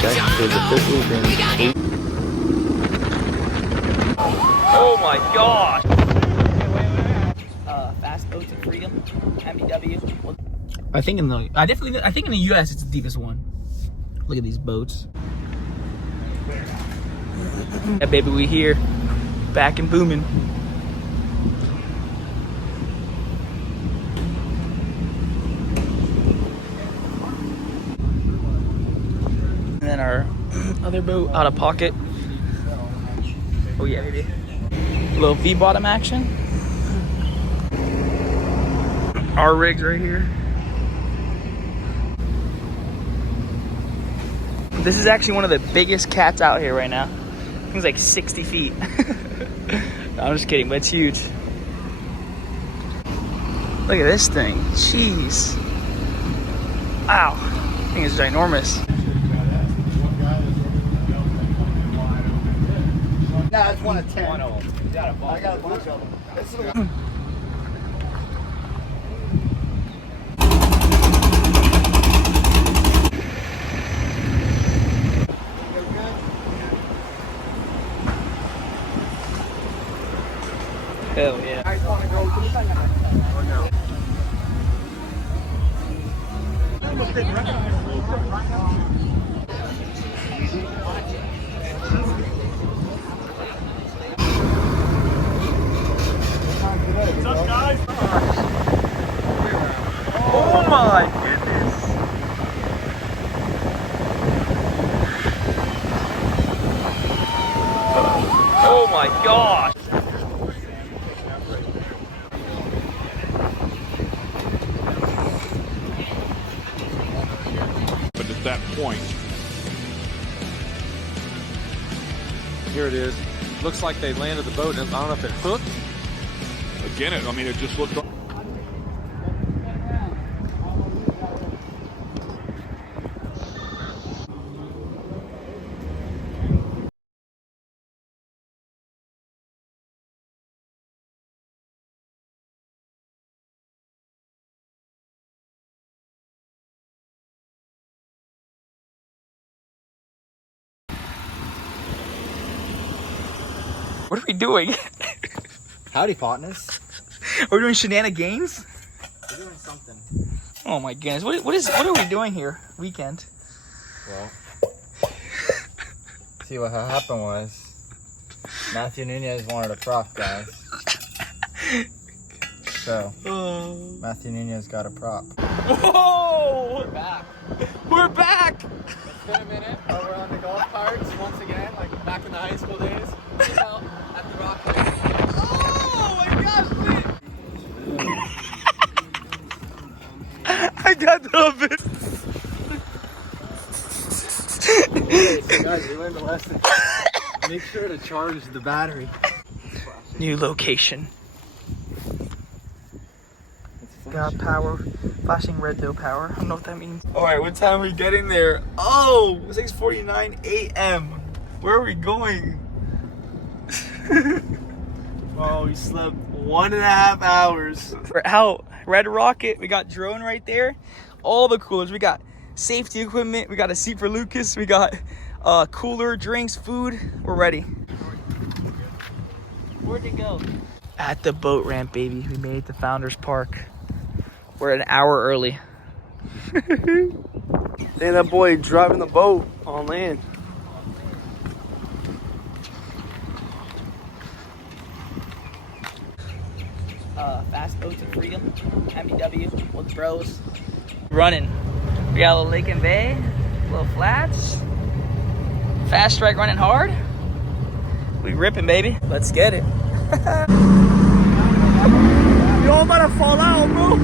Check is officially been 8. Oh my god! Fast boats of freedom, MDW. I think in the US it's the deepest one. Look at these boats. Yeah, baby, we here, back and booming. And then our other boat out of pocket. Oh yeah, baby. A little V-bottom action. Our rig's right here. This is actually one of the biggest cats out here right now. It's like 60 feet. No, I'm just kidding, but it's huge. Look at this thing. Jeez. Wow. This thing is ginormous. Nah, it's 1 of 10. One of them. I got a bunch of them. Hell yeah. I want to go. Oh no. What's up, guys? Oh my goodness. Oh my gosh. But at that point, here it is. Looks like they landed the boat, and I don't know if it hooked. Again, it just looked. What are we doing? Howdy, partners. Are we doing shenanigans? We're doing something. Oh my goodness. What are we doing here? Weekend. Well, see what happened was Matthew Nunez wanted a prop, guys. So Matthew Nunez got a prop. Whoa! We're back. We're back! It's been a minute, but we're on the golf carts once again, like back in the high school days. Out at the rock. Oh my gosh! I got the bit. So guys, we learned a lesson. Make sure to charge the battery. New location. Got power. Flashing red though power. I don't know what that means. Alright, what time are we getting there? Oh, 6:49 a.m. Where are we going? Oh, we slept 1.5 hours. We're out. Red Rocket. We got drone right there. All the coolers. We got safety equipment. We got a seat for Lucas. We got cooler, drinks, food. We're ready. Where'd it go? At the boat ramp, baby. We made it to Founders Park. We're an hour early. And that boy driving the boat on land. Fast boats of freedom, MDW with the bros. Running. We got a little lake and bay, little flats. Fast strike running hard. We ripping, baby. Let's get it. You all about to fall out, bro.